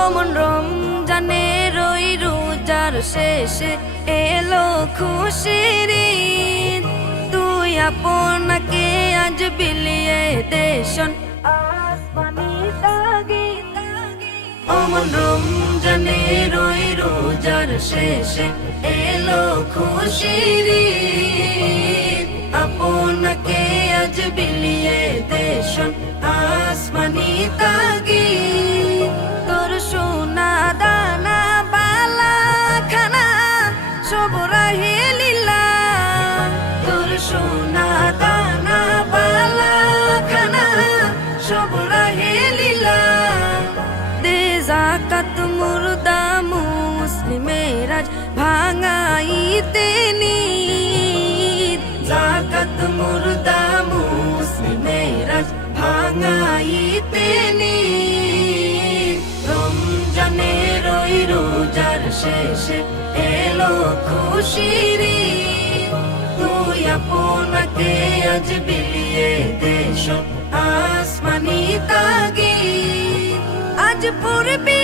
অমন রমজানের ওই রোজার শেষে এলো খুশির ঈদ। তুই আপনাকে আজ বিলিয়ে দেশন আসমানি তাগিদ। অমন রমজানের ওই রোজার শেষে এলো খুশির ঈদ। আপনাকে আজ বিলিয়ে দেশন আসমানি তাগিদ। তোর সোনা দানা বালা খানা সব রাহে লীলা। তোর সোনা দানা বালা খানা সব রাহে লীলা। দে যাকাত মুর্দা মুসলিমের আজ ভাঙাইতে নিদ। যাকাত মুর্দা মুসলিমের আজ ভাঙাইতে নিদ। রমজানের ওই রোজার শেষে এলো খুশির ঈদ। তুই আপনাকে আজ বিলিয়ে দেশন আসমানি তাগিদ। আজ পড়বি